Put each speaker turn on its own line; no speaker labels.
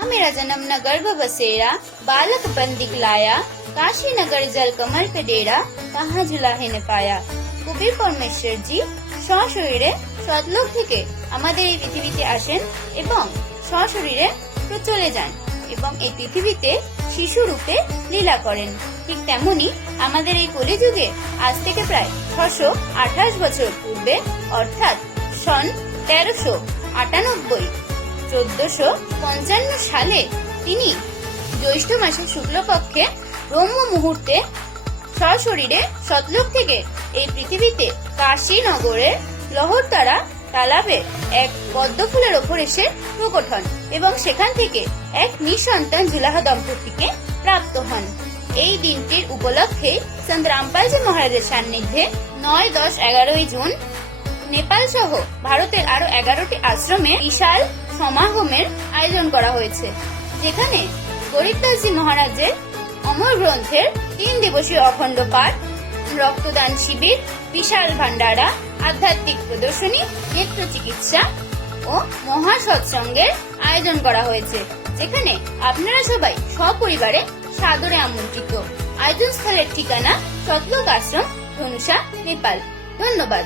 मेरा जन्म न गर्भ बसेरा बालक बन दिखलाया काशी नगर जल कमल पे डेरा कहाँ झुला है ने পায়া কবি পরমেশ্বর জি সশরীরে সৎলোক থেকে আমাদের এই পৃথিবীতে আসেন এবং সশরীরে তো চলে যান এবং এই পৃথিবীতে শিশু রূপে লীলা করেন ঠিক তেমনি আমাদের এই কলিযুগে আজ থেকে প্রায় ছশো আঠাশ বছর পূর্বে অর্থাৎ সন তেরোশো আটানব্বই চোদ্দশো পঞ্চান্ন সালে তিনি জ্যৈষ্ঠ মাসের শুক্লপক্ষে ব্রহ্ম মুহূর্তে সশরীরে সতলোক থেকে এই পৃথিবীতে কাশী নগরের লহরতারা তালাবে এক পদ্ম ফুলের ওপর এসে প্রকট হন এবং সেখান থেকে এক নিঃসন্তান জুলাহা দম্পতিকে প্রাপ্ত হন। এই দিনটির উপলক্ষে সন্ত রামপালজি মহারাজের সান্নিধ্যে নয় দশ এগারোই জুন নেপাল সহ ভারতের আরও এগারোটি আশ্রমে বিশাল সমাগমের আয়োজন করা হয়েছে, যেখানে গরিবদাসজি মহারাজের অমর গ্রন্থের তিন দিবসীয় অখণ্ড পাঠ, রক্তদান শিবির, বিশাল ভান্ডারা আধ্যাত্মিক প্রদর্শনী নেত্র চিকিৎসা ও মহা সৎসঙ্গের আয়োজন করা হয়েছে, যেখানে আপনারা সবাই সপরিবারে সাদরে আমন্ত্রিত। আয়োজন স্থলের ঠিকানা সতলোক আশ্রম, ধনুষা, নেপাল। ধন্যবাদ।